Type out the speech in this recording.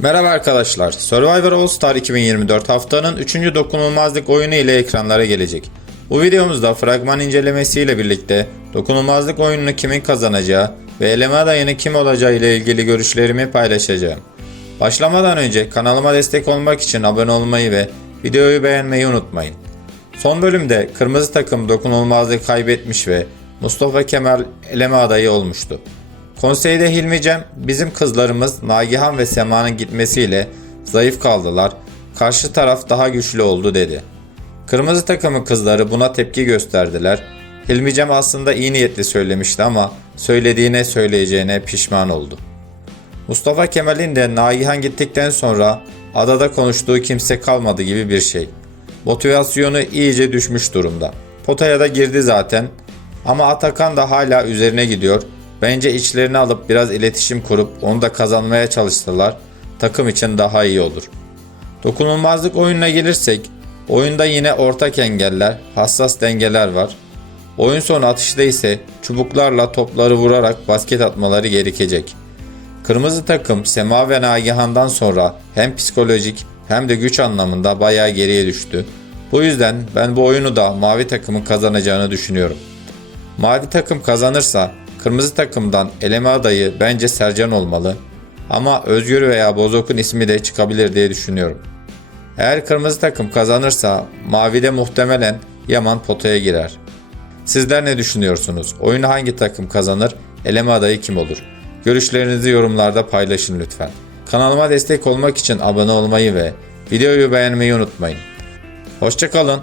Merhaba arkadaşlar. Survivor All Star 2024 haftanın 3. dokunulmazlık oyunu ile ekranlara gelecek. Bu videomuzda fragman incelemesiyle birlikte dokunulmazlık oyununu kimin kazanacağı ve eleme adayının kim olacağı ile ilgili görüşlerimi paylaşacağım. Başlamadan önce kanalıma destek olmak için abone olmayı ve videoyu beğenmeyi unutmayın. Son bölümde kırmızı takım dokunulmazlığı kaybetmiş ve Mustafa Kemal eleme adayı olmuştu. Konseyde Hilmi Cem, bizim kızlarımız Nagihan ve Sema'nın gitmesiyle zayıf kaldılar, karşı taraf daha güçlü oldu dedi. Kırmızı takımın kızları buna tepki gösterdiler. Hilmi Cem aslında iyi niyetli söylemişti ama söylediğine söyleyeceğine pişman oldu. Mustafa Kemal'in de Nagihan gittikten sonra adada konuştuğu kimse kalmadı gibi bir şey. Motivasyonu iyice düşmüş durumda. Potaya da girdi zaten ama Atakan da hala üzerine gidiyor. Bence içlerini alıp biraz iletişim kurup onu da kazanmaya çalıştılar. Takım için daha iyi olur. Dokunulmazlık oyununa gelirsek, oyunda yine ortak engeller, hassas dengeler var. Oyun sonu atışta ise çubuklarla topları vurarak basket atmaları gerekecek. Kırmızı takım Sema ve Nagihan'dan sonra hem psikolojik hem de güç anlamında bayağı geriye düştü. Bu yüzden ben bu oyunu da mavi takımın kazanacağını düşünüyorum. Mavi takım kazanırsa kırmızı takımdan eleme adayı bence Sercan olmalı. Ama Özgür veya Bozok'un ismi de çıkabilir diye düşünüyorum. Eğer kırmızı takım kazanırsa mavide muhtemelen Yaman potaya girer. Sizler ne düşünüyorsunuz? Oyunu hangi takım kazanır? Eleme adayı kim olur? Görüşlerinizi yorumlarda paylaşın lütfen. Kanalıma destek olmak için abone olmayı ve videoyu beğenmeyi unutmayın. Hoşçakalın.